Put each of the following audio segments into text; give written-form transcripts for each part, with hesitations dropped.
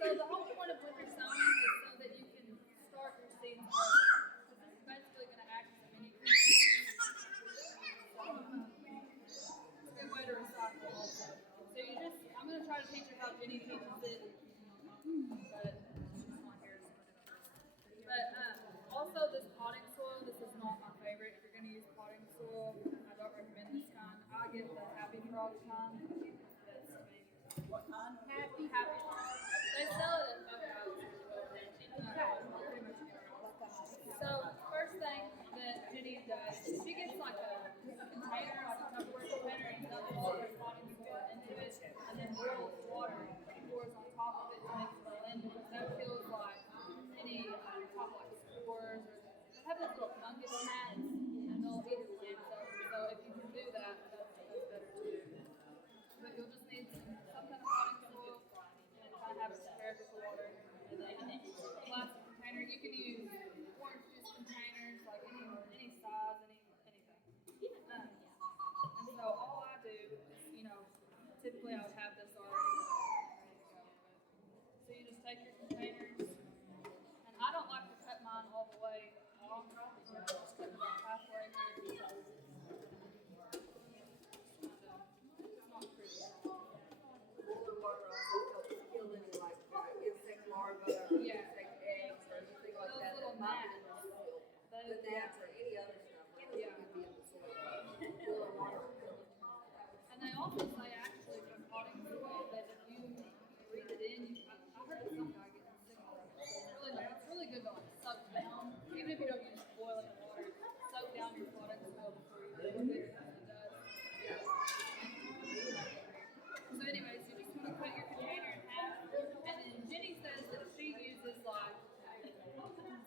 So the whole point of winter sowing is so that you can start your seeds early. Because this is basically going to act as a mini Christmas. So, it's a good way to recycle also. So you just, I'm going to try to teach you how Jenny teaches it, but she's not here. But also this potting soil, this is not my favorite. If you're going to use potting soil, I don't recommend this kind. I get the Happy Frog kind. That's to me. What kind? Happy Frog. They sell it at Moco's. So first thing that Jenny does, she gets like a container, like a Tupperware container, and dumps all her potting soil into it, and then boils water and pours on top of it to make it blend, because that feels like any top like spores, or they have those little fungus gnats, and they'll eat your plants up. So if you can do that, that's better too. But you'll just need some kind of potting soil and kind of have it prepared with the water. And then a plastic container. You can use orange juice containers, like any size, anything. And so all I do is, typically I would have this already ready to go. So you just take your containers, and I don't like to cut mine all the way off. I just cut it about halfway here. It's not pretty. Boiling water also helps kill any like insect larvae or insect eggs or anything like Those that. little Not gnats. in the soil. The gnats or any other stuff like that could be in the soil. Boiling water will kill it. And they also say actually for potting soil that if you breathe it in, I heard of some guy getting sick of it. It's really good to like suck down, even if you don't use boiling water, suck down your potting soil before you do it, because it does. So anyways, you just want to cut your container in half, and then Jenny says that she uses like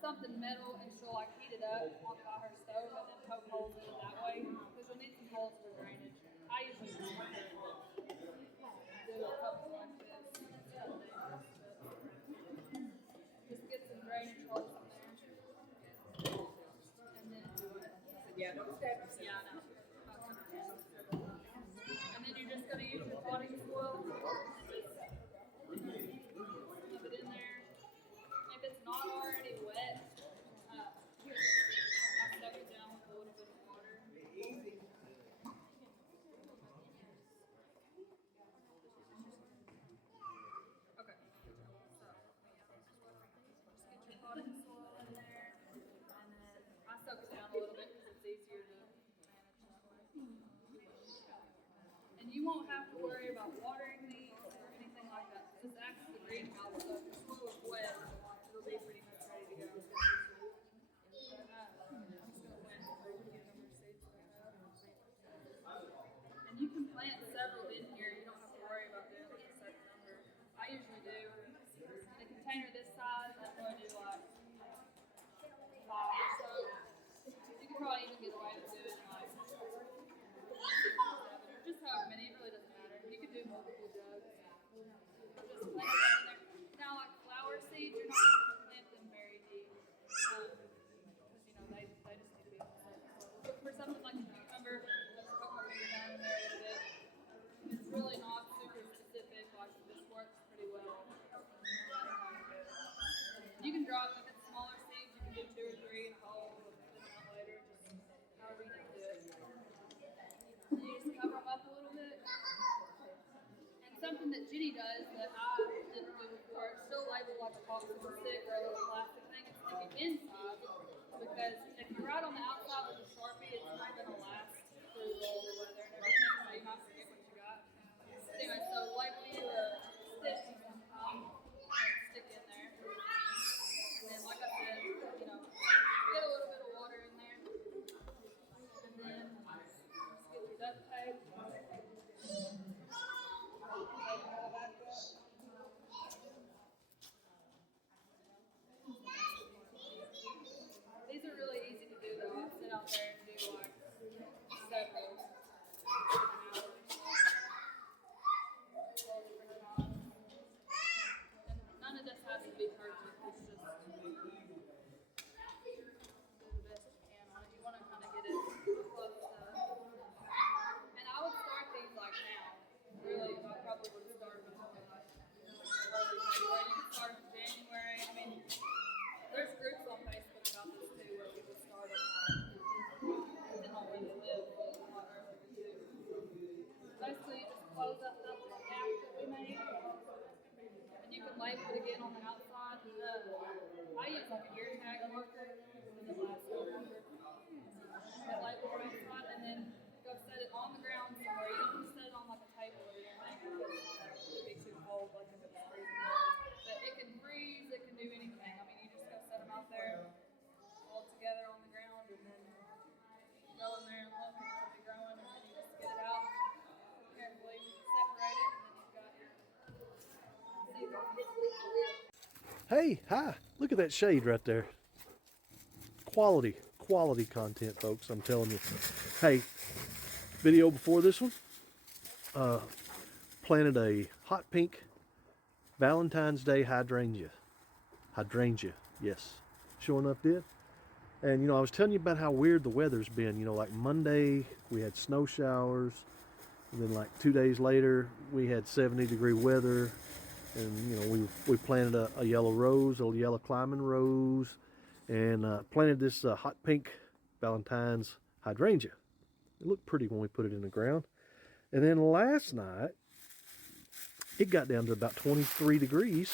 something metal, and she'll like heat it up by her stove and then poke holes in it that way, because you'll need some holes for drainage. I usually just do a couple like this. It's kind of dangerous, but just get some drainage holes in there, and then do it. Yeah, don't stab yourself. Yeah, I know. And then you're just going to use your potting soil. Put it in there. If it's not already wet, I soak it down with a little bit of water. Okay. So, just get your potting soil in there, and then I soak it down a little bit because it's easier to manage that way. And you won't have to worry about watering these or anything like that. This acts as a greenhouse, so if your soil is wet, it'll be pretty much ready to go. But, I'm just going to plant some cucumber seeds right now. And you can plant several in here. You don't have to worry about doing like a certain number. I usually do, in a container this size, I'm going to do like 5 or so. You can probably even get away with doing like 6 or 7, or just however many. It really doesn't matter. You can do multiple jugs. Just plant them in there. Now, like flower seeds, you're not going to plant them very deep, because they just need to be on the surface. But for something like a cucumber, let's put my finger down in there a little bit. It's really not super specific. Like this works pretty well. You can drop, if it's smaller seeds, you can do 2 or 3 in a hole, and put them out later, just however you need to do it. And you just cover them up a little bit. And something that Jenny does that I didn't do before, she'll label like a popsicle stick or a little plastic thing and stick it inside, because if you write on the outside with a Sharpie, it's not going to last through all the weather and everything, so you might forget what you got. Anyway, so label you a stick and stick in there. And then, like I said, get a little bit of water in there. And then just get your duct tape. These are really easy to do though. I've on the outside. I use like a ear tag marker and the last one. That light board outside, and then go set it on the ground somewhere. You don't set it on like a table or anything. It'd be too cold, like if it's freezing. But it can freeze, it can do anything. I mean, you just go set them out there all together on the ground, and then go in there and look, and it'll be growing, and then you just get it out, carefully separate it, and then you've got your seed. Hey, hi, look at that shade right there. Quality content, folks, I'm telling you. Hey, video before this one, planted a hot pink Valentine's Day hydrangea, yes, sure enough did. And you know, I was telling you about how weird the weather's been. You know, like Monday we had snow showers, and then like 2 days later we had 70-degree weather. And you know, we planted a yellow rose, a yellow climbing rose, and planted this hot pink Valentine's hydrangea. It looked pretty when we put it in the ground. And then last night, it got down to about 23 degrees.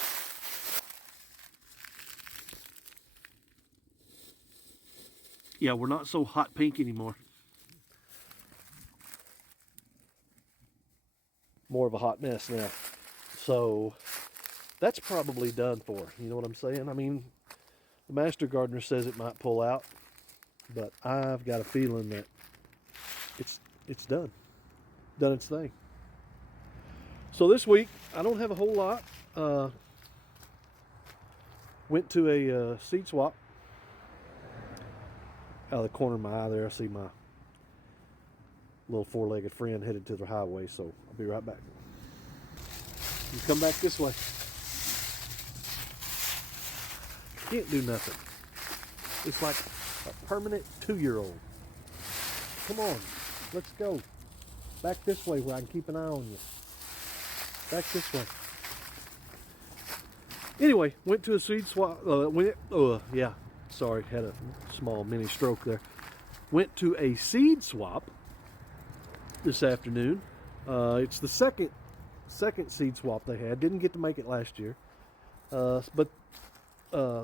Yeah, we're not so hot pink anymore. More of a hot mess now. So that's probably done for. You know what I'm saying? I mean, the master gardener says it might pull out, but I've got a feeling that it's done its thing. So this week I don't have a whole lot. Went to a seed swap. Out of the corner of my eye there, I see my little four-legged friend headed to the highway, so I'll be right back. You come back this way. Can't do nothing. It's like a permanent 2-year-old. Come on, let's go. Back this way where I can keep an eye on you. Back this way. Anyway, went to a seed swap. Sorry, had a small mini stroke there. Went to a seed swap this afternoon. It's the second seed swap they had. Didn't get to make it last year, but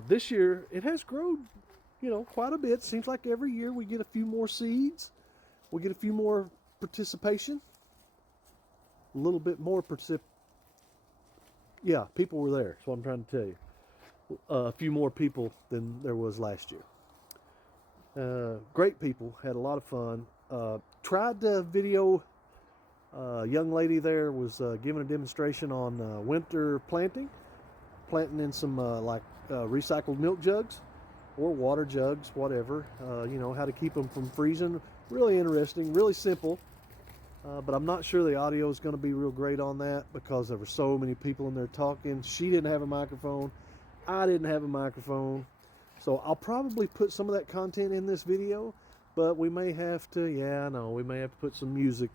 this year it has grown, you know, quite a bit. Seems like every year we get a few more seeds, we get a few more participation, a little bit more yeah, people were there. That's what I'm trying to tell you. A few more people than there was last year. Great people, had a lot of fun. Tried to video. A young lady there was giving a demonstration on winter planting in some recycled milk jugs or water jugs, whatever. You know, how to keep them from freezing. Really interesting, really simple. But I'm not sure the audio is going to be real great on that because there were so many people in there talking. She didn't have a microphone. I didn't have a microphone. So I'll probably put some of that content in this video, but we may have to, we may have to put some music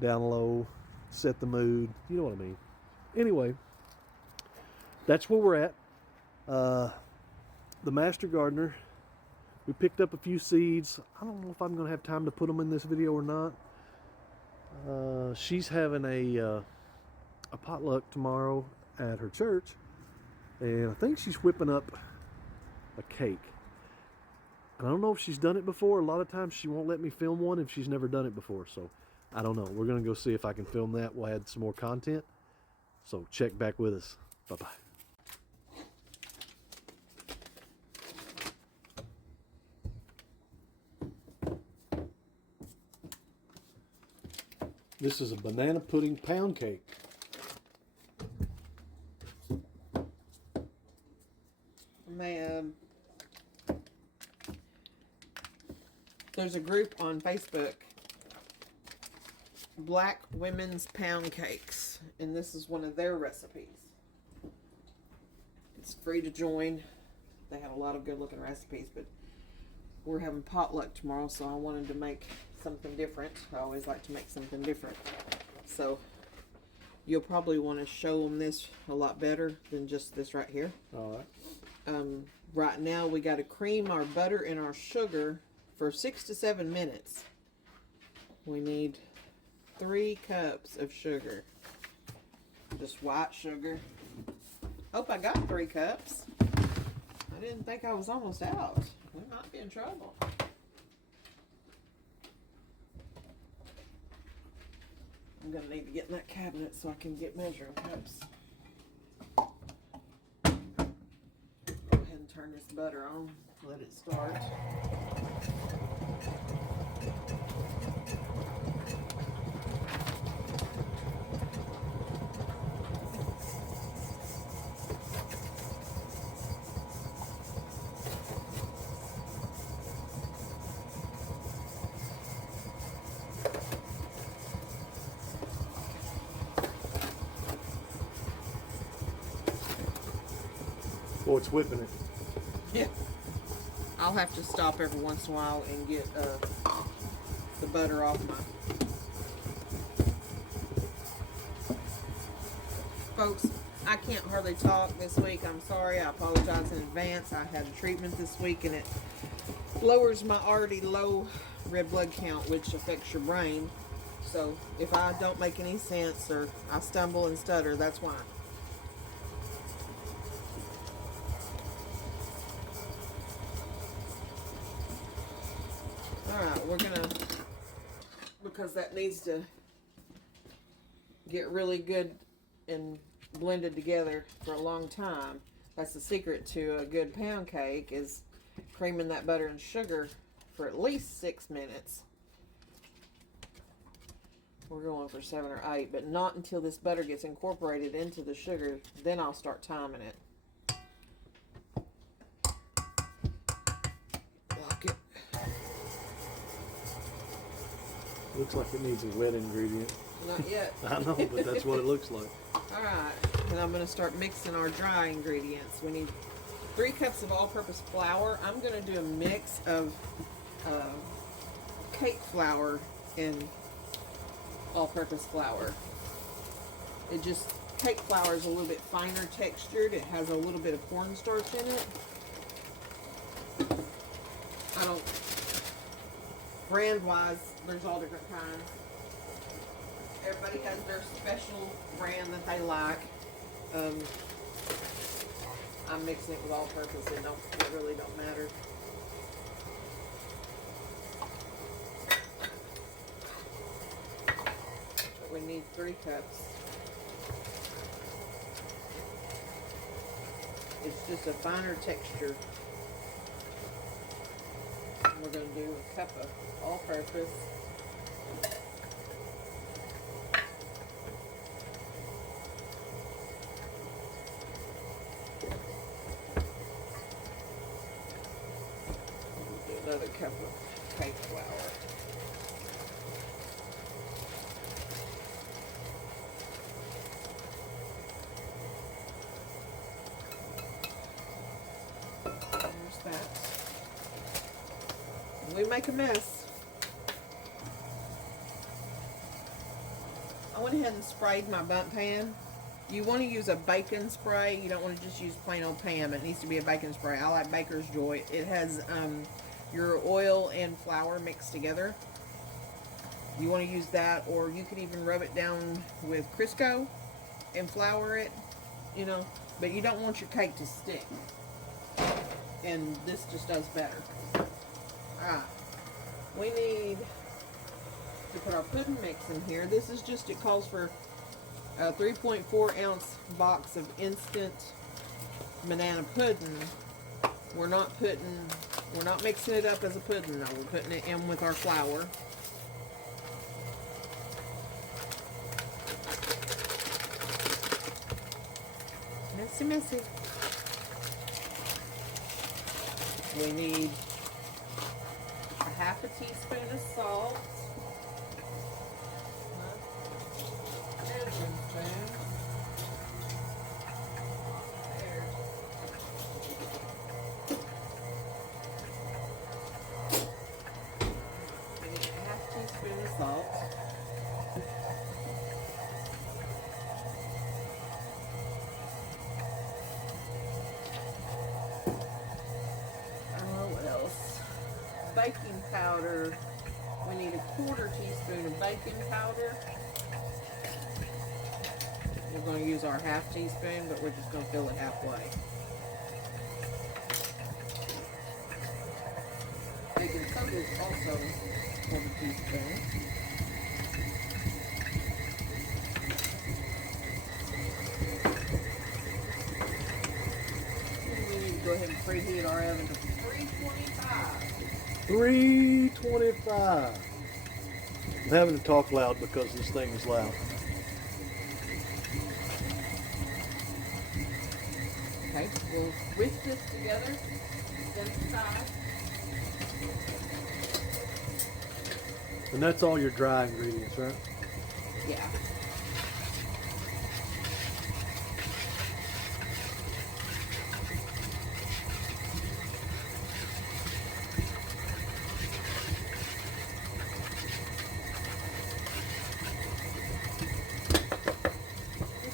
down low, set the mood. You know what I mean. Anyway, that's where we're at. The master gardener, we picked up a few seeds. I don't know if I'm going to have time to put them in this video or not. She's having a potluck tomorrow at her church, and I think she's whipping up a cake. And I don't know if she's done it before. A lot of times she won't let me film one if she's never done it before, so I don't know. We're going to go see if I can film that. We'll add some more content, so check back with us. Bye-bye. This is a banana pudding pound cake. Man, there's a group on Facebook, Black Women's Pound Cakes, and this is one of their recipes. It's free to join. They have a lot of good looking recipes, but we're having potluck tomorrow, so I wanted to make something different. I always like to make something different. So you'll probably want to show them this a lot better than just this right here. All right. Right now we got to cream our butter and our sugar for 6 to 7 minutes. We need 3 cups of sugar. Just white sugar. Hope I got 3 cups. I didn't think I was almost out. We might be in trouble. I'm gonna need to get in that cabinet so I can get measuring cups. Go ahead and turn this butter on. Let it start. Oh, it's whipping it. Yeah. I'll have to stop every once in a while and get the butter off my... Folks, I can't hardly talk this week. I'm sorry. I apologize in advance. I had a treatment this week and it lowers my already low red blood count, which affects your brain. So if I don't make any sense or I stumble and stutter, that's why. Alright, we're gonna, because that needs to get really good and blended together for a long time. That's the secret to a good pound cake, is creaming that butter and sugar for at least 6 minutes. We're going for 7 or 8, but not until this butter gets incorporated into the sugar. Then I'll start timing it. Lock it. Looks like it needs a wet ingredient. Not yet. I know, but that's what it looks like. Alright, and I'm going to start mixing our dry ingredients. We need 3 cups of all-purpose flour. I'm going to do a mix of cake flour and all-purpose flour. It just, cake flour is a little bit finer textured. It has a little bit of cornstarch in it. I don't, brand-wise, there's all different kinds. Everybody has their special brand that they like. I'm mixing it with all-purpose. It really don't matter. But we need 3 cups. It's just a finer texture. We're going to do a cup of all-purpose. Another cup of cake flour. There's that. We make a mess. I went ahead and sprayed my bundt pan. You want to use a bacon spray. You don't want to just use plain old Pam. It needs to be a bacon spray. I like Baker's Joy. It has your oil and flour mixed together. You want to use that, or you could even rub it down with Crisco and flour it, you know, but you don't want your cake to stick. And this just does better. Alright, we need to put our pudding mix in here. This is just, it calls for a 3.4 ounce box of instant banana pudding. We're not mixing it up as a pudding though. We're putting it in with our flour. Messy, messy. We need a half a teaspoon of salt. Measuring spoon. There. We need a half teaspoon of salt. What else? Baking powder. We need a 1/4 teaspoon of baking powder. We're going to use our half teaspoon, but we're just going to fill it halfway. Baking soda is also 1/4 teaspoon. We need to go ahead and preheat our oven to 325. 325. I'm having to talk loud because this thing is loud. Okay, we'll whisk this together, set it aside. And that's all your dry ingredients, right? Yeah.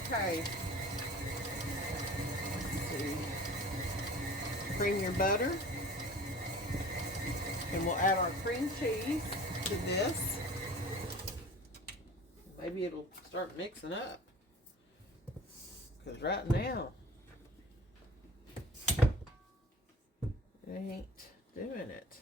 Okay. Let's see. Cream your butter. And we'll add our cream cheese to this. Maybe it'll start mixing up. Because right now, it ain't doing it.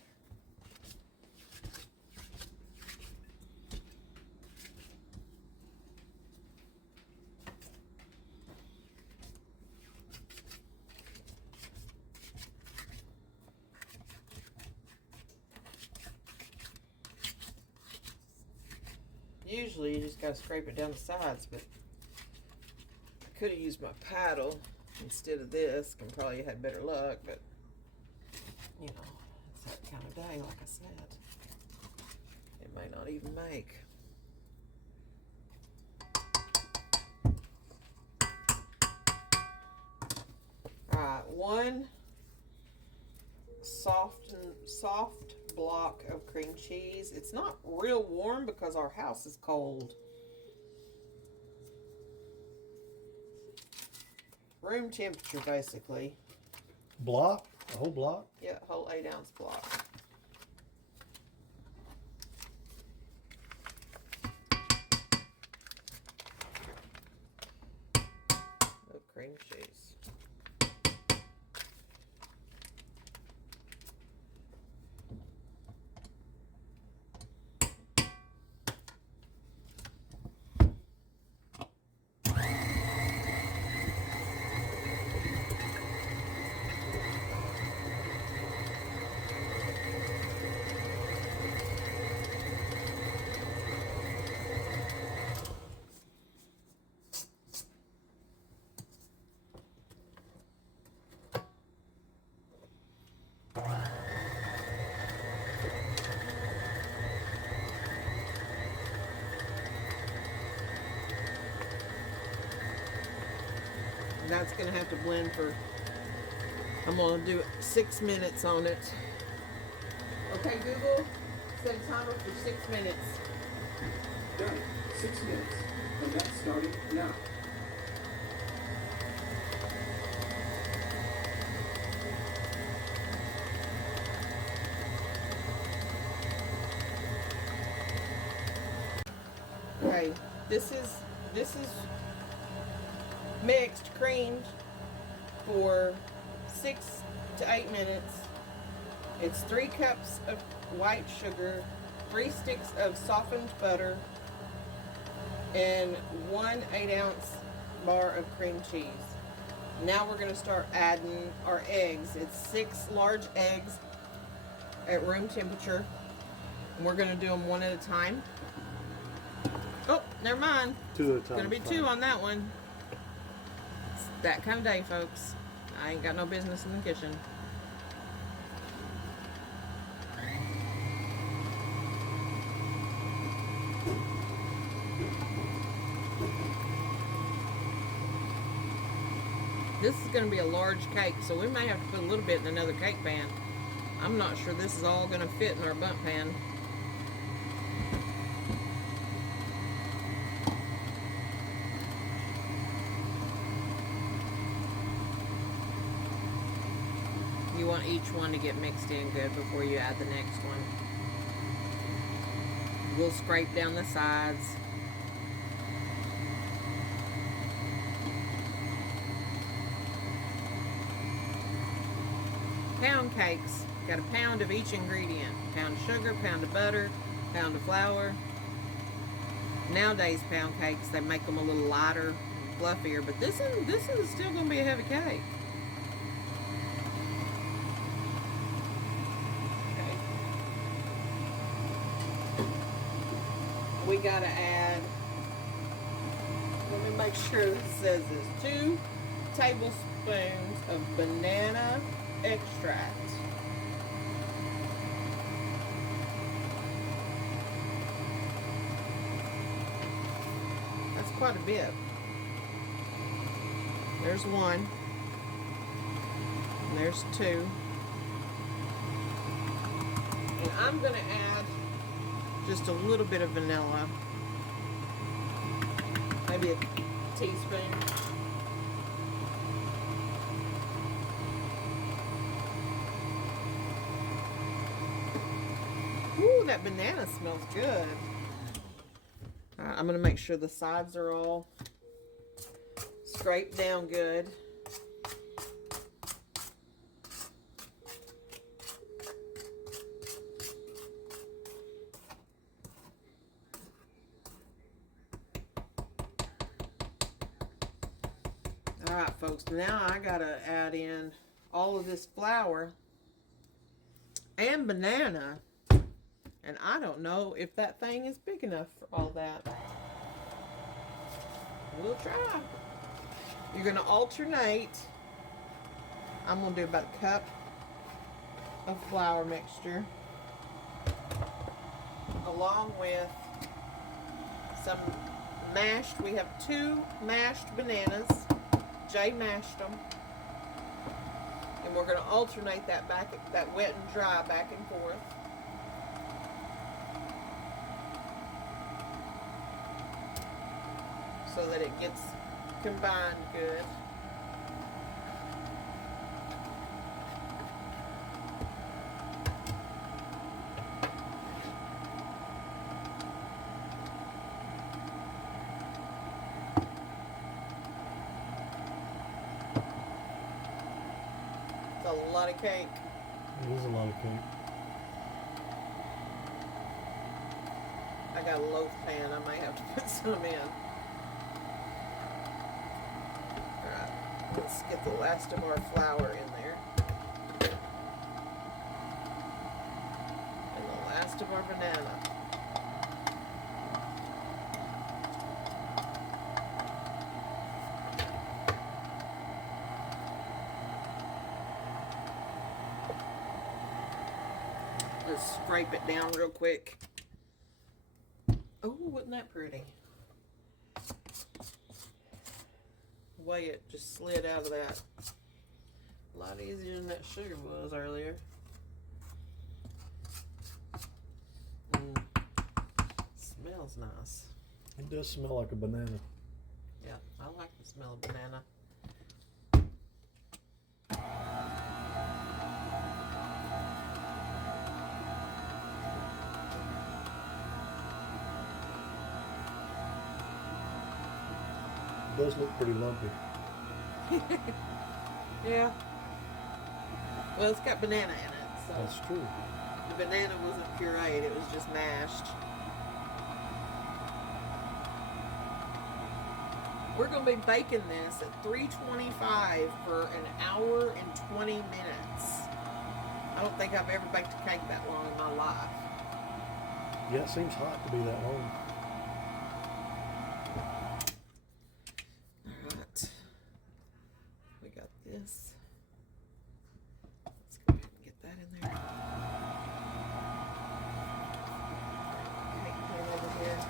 Usually you just gotta scrape it down the sides, but I could have used my paddle instead of this. Can probably had better luck, but you know, it's that kind of day, like I said. It may not even make. Alright, one soft block of cream cheese. It's not real warm because our house is cold. Room temperature, basically. Block? A whole block? Yeah, whole 8-ounce block. Of cream cheese. And that's going to have to blend for, I'm going to do 6 minutes on it. Okay, Google, set a timer for 6 minutes. Done. 6 minutes. And that's starting now. Okay, this is mixed, creamed for 6 to 8 minutes. It's 3 cups of white sugar, 3 sticks of softened butter, and 1 8-ounce bar of cream cheese. Now we're going to start adding our eggs. It's 6 large eggs at room temperature. And we're going to do them one at a time. Oh, never mind. 2 at a time. Gonna be 2 on that one. It's that kind of day, folks. I ain't got no business in the kitchen. This is gonna be a large cake, so we may have to put a little bit in another cake pan. I'm not sure this is all gonna fit in our bundt pan. You want each one to get mixed in good before you add the next one. We'll scrape down the sides. pound cakes, got a pound of each ingredient. Pound of sugar, pound of butter, pound of flour. Nowadays pound cakes, they make them a little lighter, fluffier, but this is still going to be a heavy cake. Okay. We got to add, let me make sure this says this, 2 tablespoons of banana extract. That's quite a bit. There's 1. And there's 2. And I'm going to add just a little bit of vanilla. Maybe a teaspoon. Ooh, that banana smells good. All right, I'm going to make sure the sides are all scraped down good. All right, folks, now I got to add in all of this flour and banana. And I don't know if that thing is big enough for all that. We'll try. You're going to alternate. I'm going to do about a cup of flour mixture, along with some mashed. We have 2 mashed bananas. Jay mashed them. And we're going to alternate that that wet and dry back and forth. So that it gets combined good. It's a lot of cake. It is a lot of cake. I got a loaf pan. I may have to put some in. Let's get the last of our flour in there. And the last of our banana. Let's scrape it down real quick. Oh, wasn't that pretty? Way it just slid out of that. A lot easier than that sugar was earlier. Smells nice. It does smell like a banana. Yeah, I like the smell of banana. It does look pretty lumpy. Yeah. Well, it's got banana in it, so That's true. the banana wasn't pureed, it was just mashed. We're going to be baking this at 325 for an hour and 20 minutes. I don't think I've ever baked a cake that long in my life. Yeah, it seems hot to be that long. Alright. We got this. Let's go ahead and get that in there. Cake pan over here.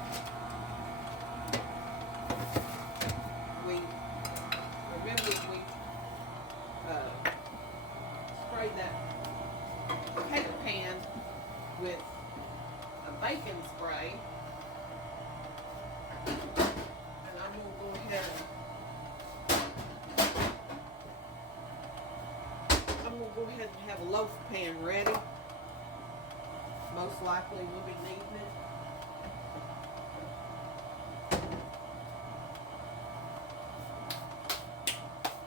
Remember we sprayed that cake pan with a bacon spray, and I'm going to go ahead and have a loaf pan ready. Most likely we'll be needing it.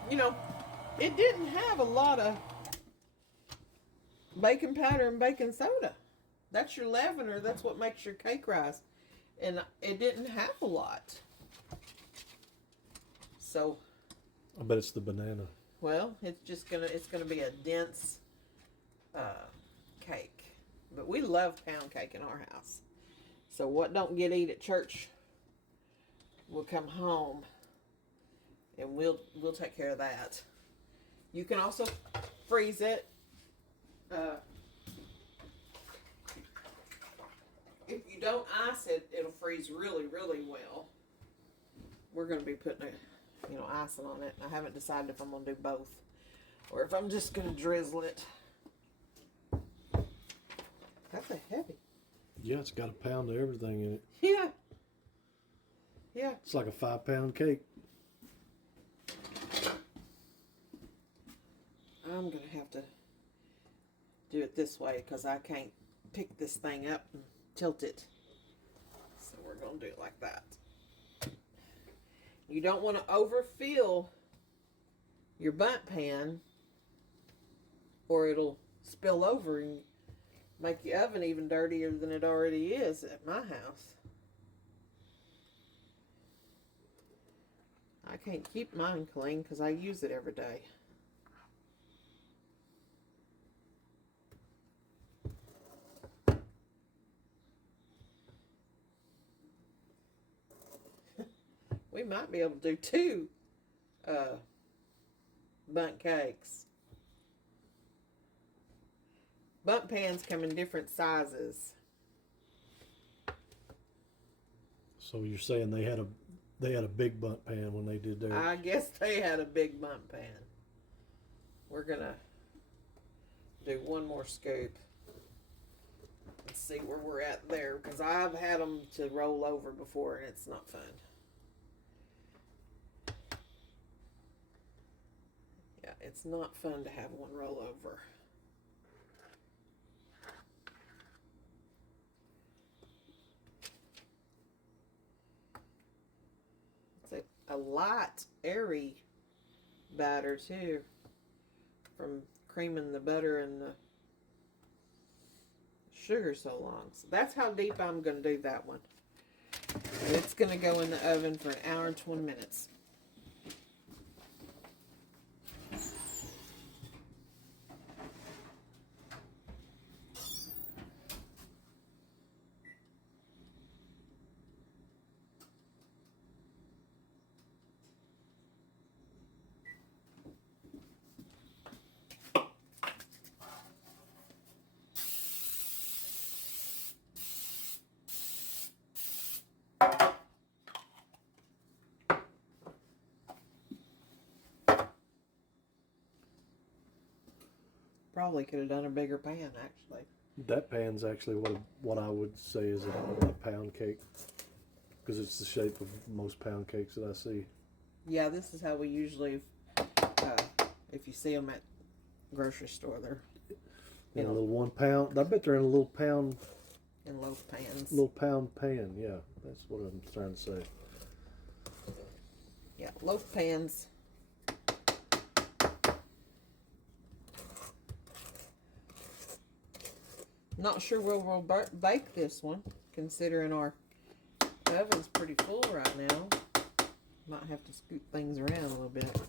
You know, it didn't have a lot of baking powder and baking soda. That's your leavener. That's what makes your cake rise. And it didn't have a lot. So, I bet it's the banana. well, it's gonna be a dense cake. But we love pound cake in our house. So what don't get eat at church will come home, and we'll take care of that. You can also freeze it. If you don't ice it, it'll freeze really, really well. We're going to be putting icing on it. I haven't decided if I'm going to do both or if I'm just going to drizzle it. That's a heavy. Yeah, it's got a pound of everything in it. Yeah. Yeah. It's like a 5-pound cake. I'm going to have to do it this way because I can't pick this thing up and tilt it. So we're going to do it like that. You don't want to overfill your bundt pan or it'll spill over and make your oven even dirtier than it already is at my house. I can't keep mine clean because I use it every day. We might be able to do 2 bundt cakes. Bundt pans come in different sizes. So you're saying they had a big bundt pan when they did theirs? I guess they had a big bundt pan. We're gonna do one more scoop and see where we're at there because I've had them to roll over before and it's not fun. Yeah, it's not fun to have one roll over. It's a light, airy batter too, from creaming the butter and the sugar so long. So that's how deep I'm going to do that one. And it's going to go in the oven for 1 hour and 20 minutes. Probably could have done a bigger pan, actually. That pan's actually what I would say is a pound cake, because it's the shape of most pound cakes that I see. Yeah, this is how we usually, if you see them at grocery store, they're In a little 1 pound. I bet they're in a little pound. in loaf pans. Little pound pan. Yeah, that's what I'm trying to say. Yeah, loaf pans. Not sure where we'll bake this one, considering our oven's pretty full right now. Might have to scoot things around a little bit.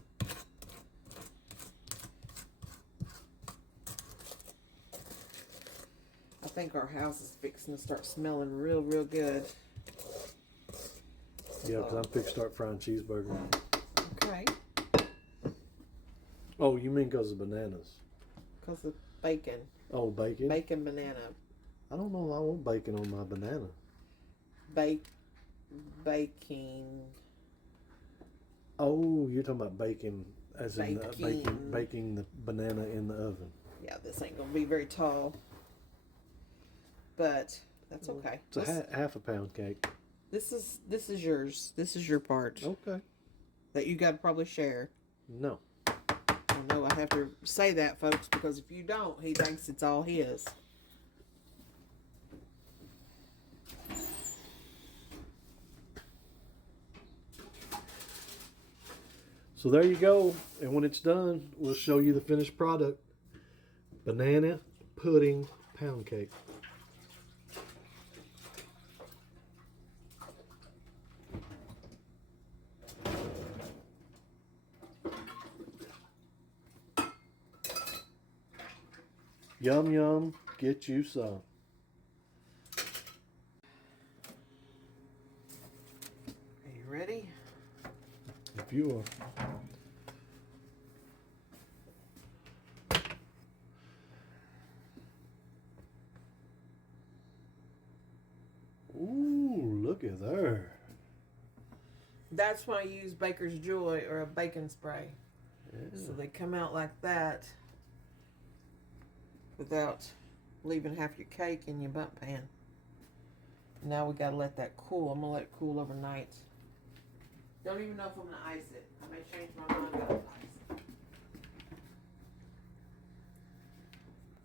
I think our house is fixing to start smelling real, real good. Yeah, because I'm fixing to start frying cheeseburger. Okay. Oh, you mean because of bananas? Because of bacon. Oh, bacon? Bacon banana. I don't know. I want bacon on my banana. Baking. Oh, you're talking about bacon as in Baking. baking the banana in the oven. Yeah, this ain't gonna be very tall, but that's okay. It's a half a pound cake. This is yours. This is your part Okay. that you got to probably share. No. I know I have to say that, folks, because if you don't, he thinks it's all his. So there you go. And when it's done, we'll show you the finished product. Banana, pudding pound cake. Yum, yum, get you some. Are you ready? If you are. Ooh, look at there. That's why I use Baker's Joy or a bacon spray. Yeah. So they come out like that without leaving half your cake in your bundt pan. Now we gotta let that cool. I'm gonna let it cool overnight. Don't even know if I'm gonna ice it. I may change my mind about ice.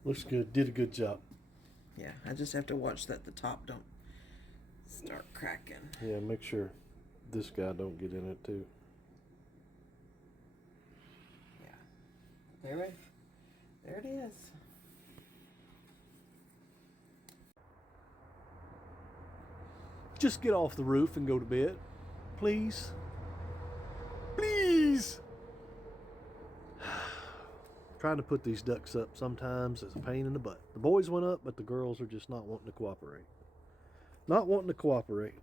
Looks good. Did a good job. Yeah, I just have to watch that the top don't start cracking. Yeah, make sure this guy don't get in it too. There it is. Just get off the roof and go to bed. Please. Please. Trying to put these ducks up sometimes is a pain in the butt. The boys went up, but the girls are just not wanting to cooperate. Not wanting to cooperate.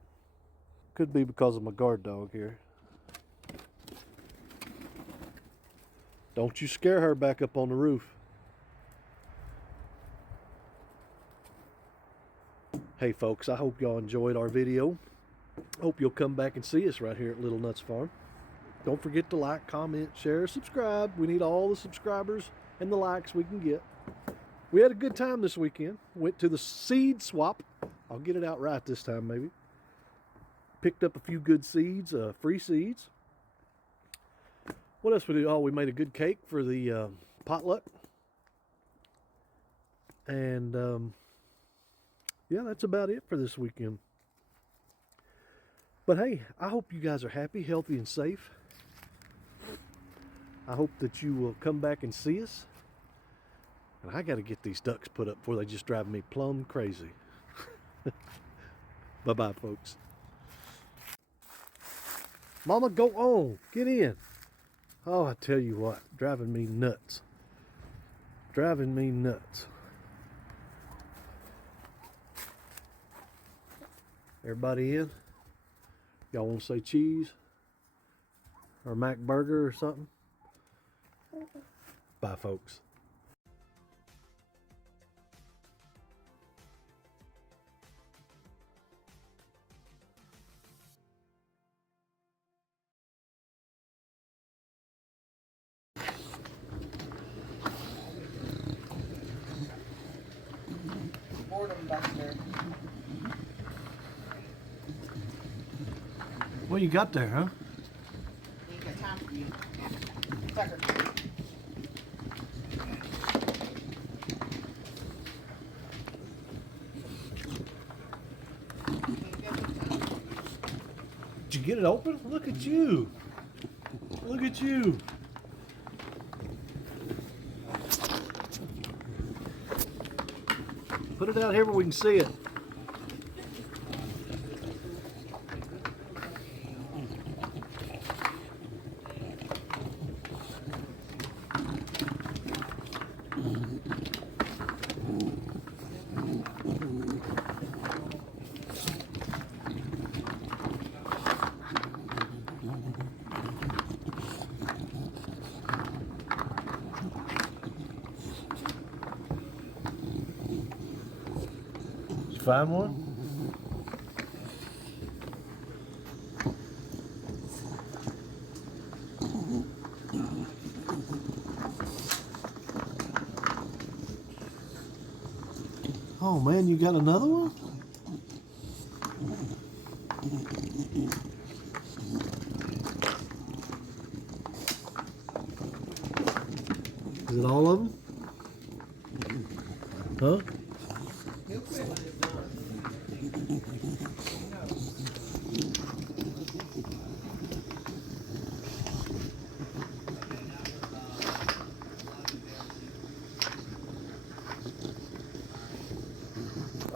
Could be because of my guard dog here. Don't you scare her back up on the roof. Hey folks, I hope y'all enjoyed our video. Hope you'll come back and see us right here at Little Nuts Farm. Don't forget to like, comment, share, subscribe. We need all the subscribers and the likes we can get. We had a good time this weekend. Went to the seed swap. I'll get it out right this time maybe. Picked up a few good seeds, free seeds. What else we did? Oh, we made a good cake for the potluck. And yeah, that's about it for this weekend. But hey, I hope you guys are happy, healthy, and safe. I hope that you will come back and see us. And I got to get these ducks put up before they just drive me plumb crazy. Bye-bye, folks. Mama, go on. Get in. Oh, I tell you what, driving me nuts. Driving me nuts. Everybody in? Y'all want to say cheese? Or Mac burger or something? Bye, folks. Boredom back there. What you got there, huh? Ain't got time for you. Tucker. Did you get it open? Look at you. Look at you. Put it out here where we can see it. Did you find one? Oh man, you got another one? Is it all of them? Huh? He'll quit when it's done.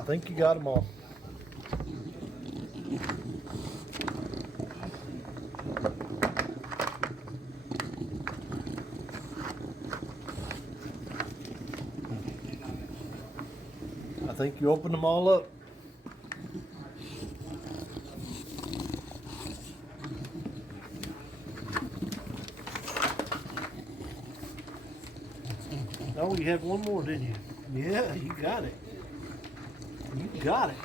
think you got them all. I think you opened them all up. Oh, you had one more, didn't you? Yeah, you got it. You got it.